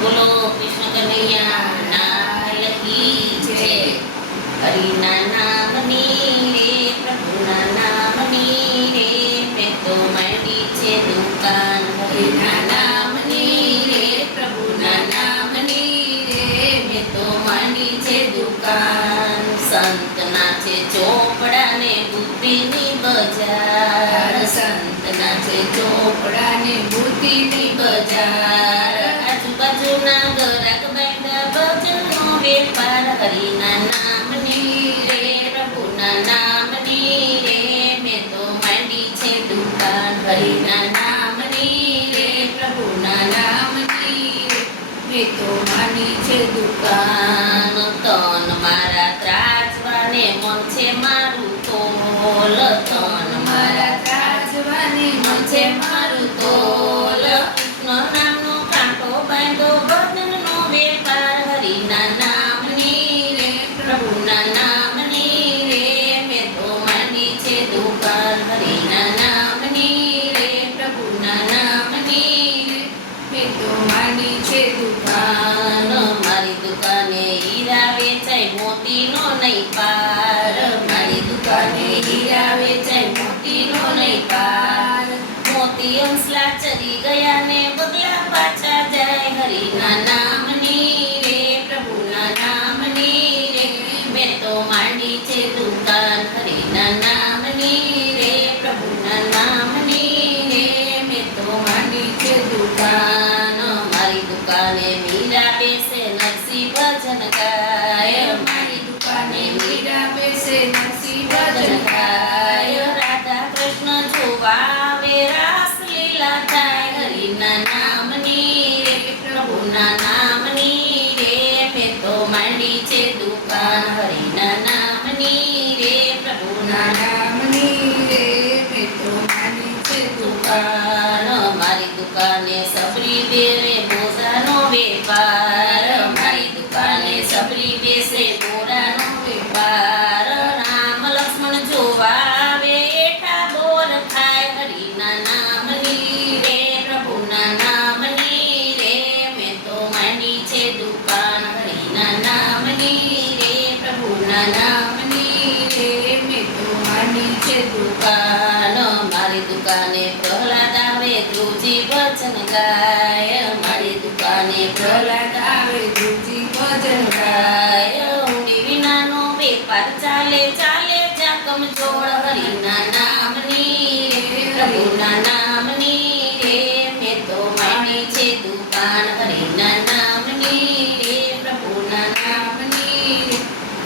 બોલો કૃષ્ણ કનૈયા લાલ કી જય. હરિના નામની રે પ્રભુના નામની રે મેં તો માંડી છે દુકાન. હરિના નામની રે પ્રભુના નામની રે મેં તો માંડી છે દુકાન. સંતના છે ચોપડા ને બુદ્ધિની બજાર. સંતના છે ચોપડા ને બુદ્ધિની બજાર. આજુબાજુના ગરાક બાંધ્યા ભજનનો વેપાર. હરિના નામની રે પ્રભુના નામની રે મેં તો માંડી છે દુકાન. હરિના નામની રે પ્રભુના નામની રે મેં તો માંડી છે દુકાન. તન મારા ત્રાજવાને મન છે મારું તોલ. તન મારા ત્રાજવાને મન છે મારું તોલ. કૃષ્ણ નામનો કાંટો બાંધો ભજનનો વેપાર. હરિના નામની રે પ્રભુના નામની રે મેં તો માંડી છે દુકાન. હરિના નામની રે પ્રભુના નામની રે મેં તો માંડી છે દુકાન. મારી દુકાને હીરા વેચાય મોતીનો નહીં પાર. મારી દુકાને હીરા વેચાય મોતીનો નહીં પાર. મોતી અંસલા ચરી ગયા ને બગલા પાછા જાય. હરિના નામની રે પ્રભુના નામની રે મેં તો માંડી છે દુકાન. હરિના નામની રે પ્રભુના નામની રે મેં તો માંડી છે દુકાન. મારી દુકાને મીરા બેસે નરસિંહ ભજન ગાય. મારી દુકાને મીરા બેસે નરસિંહ ભજન ગાય. રાધા કૃષ્ણ જોવા આવે રાસ લીલા થાય. હરિના નામની રે પ્રભુના નામની રે મેં તો માંડી છે દુકાન. હરિના નામની રે પ્રભુના નામની રે મેં તો માંડી છે દુકાન. મારી દુકાને સબરી બેરે બોજાનો વેપાર. મારી દુકાને સબરી બેસે બોરાનો વેપાર. રામ લક્ષ્મણ જોવા આવે એઠા બોર ખાય. હરિના નામની રે પ્રભુના નામની રે મેં તો માંડી છે દુકાન. હરિના નામની રે પ્રભુના નામની રે મેં તો માંડી છે દુકાન. મારી દુકાને પ્રહલાદ આવે ધ્રુજી ભજન ગાય. મારી દુકાને પ્રહલાદ આવે ધ્રુજી ભજન ગાય. ઊંડી વિનાનો વેપાર ચાલે ચાલે જાકમ જોડ. હરિના નામની રે પ્રભુના નામની રે મેં તો માંડી છે દુકાન. હરિના નામની રે પ્રભુના નામની રે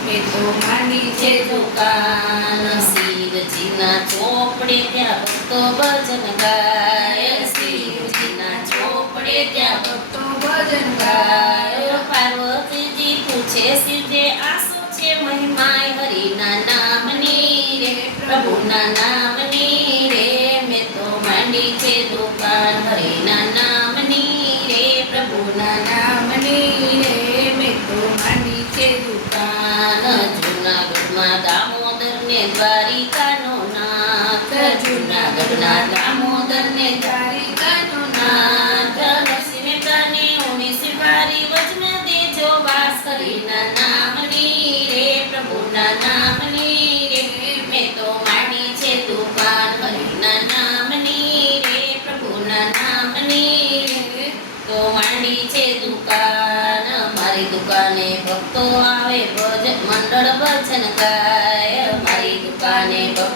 મેં તો માંડી છે દુકાન. શિવજીના ચોપડે ત્યાં ભક્તો ભજન ગાય. શિવજીના ચોપડે ત્યાં ભક્તો ભજન ગાય. પાર્વતીજી પૂછે શિવજે આસો છે મહિમાય. હરિના નામની રે પ્રભુના નામની રે મેં તો માંડી છે દુકાન. હરિના નામની રે પ્રભુના નામની રે મેં તો માંડી છે દુકાન. જૂનાગઢમાં દામોદર ને દ્વારિકાનો નાથ. જૂનાગઢના દામોદર ને દ્વારિકાનો નાથ. નરસિંહ મહેતાની ઓણીસી ભારી વચમાં દેજો વાસ. હરિના નામની રે પ્રભુના નામની રે મેં તો માંડી છે દુકાન. હરિના નામની રે પ્રભુના નામની રે તો માંડી છે દુકાન. મારી દુકાને ભક્તો આવે ભજન મંડળ ભજન ગાય. મારી દુકાને ભક્તો